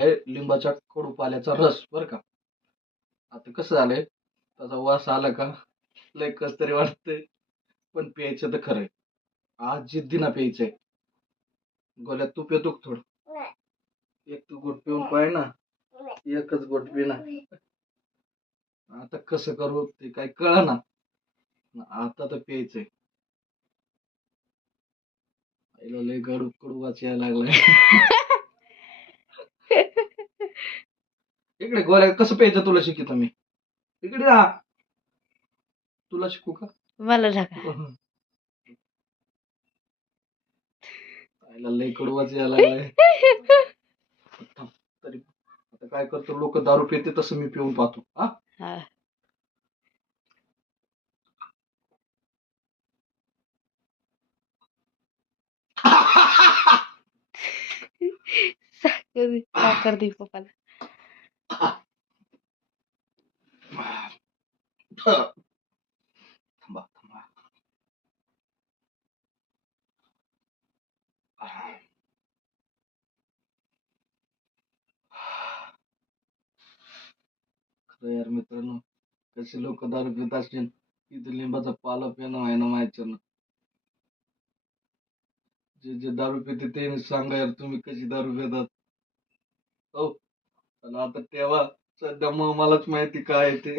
हे लिंबाच्या कडू पाल्याचा रस बरं का. आता कसं झालंय, त्याचा वास आला का लय कस तरी वाटतंय, पण प्यायचं तर खरंय. आज जिद्दीनं प्यायचंय. गोल्यात तू पितो का थोडं? एक तू घोट पिऊन पाय ना. एकच घोट पी ना. आता कसं करू ते काही कळना. आता तर प्यायचंय. आईला लय कडू कडू वास यायला लागलाय. इकडे गोळ्या कसं प्यायचं तुला शिकितो मी. इकडे या. तुला शिकू का? मला टाका. आईला लय कडू वास यायला लागलाय. थांब, तरी आता काय करतो, लोक दारू पिते तसं मी पिऊन पाहतो. हा हा. साखर दे पप्पाला. थांबा थांबा. खरं यार मित्रांनो, कसे लोक दारू पित असतील, इथे लिंबाचा पाला पिणं आहे ना माहिती. जे जे दारू पिते ते सांगा यार, तुम्ही कशी दारू पितात. हो, पण आता तेव्हा सध्या मग मलाच माहिती काय आहे ते.